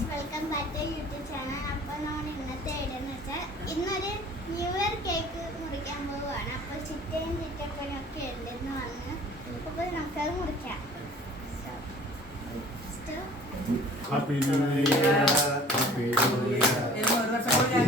Guys welcome back to YouTube channel. അപ്പോൾ നമ്മൾ ഇന്നത്തെ വീഡിയോ എന്ന് വെച്ചാൽ ഇന്നൊരു ന്യൂ ഇയർ കേക്ക് മുറിക്കാൻ പോവുകയാണ്. അപ്പോൾ ചിറ്റയും ചിറ്റപ്പനും ഒക്കെ ഉണ്ടെന്ന് വന്ന് അപ്പോൾ നമുക്കത് മുറിക്കാം. Happy New Year. Happy New Year.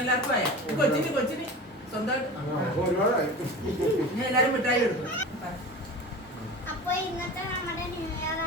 എല്ലാവർക്കും ആയ കൊച്ചിന് സ്വന്തമായിട്ട് എല്ലാരും മിഠായി എടുക്കും. അപ്പോൾ ഇന്നത്തെ നമ്മുടെ ന്യൂ ഇയർ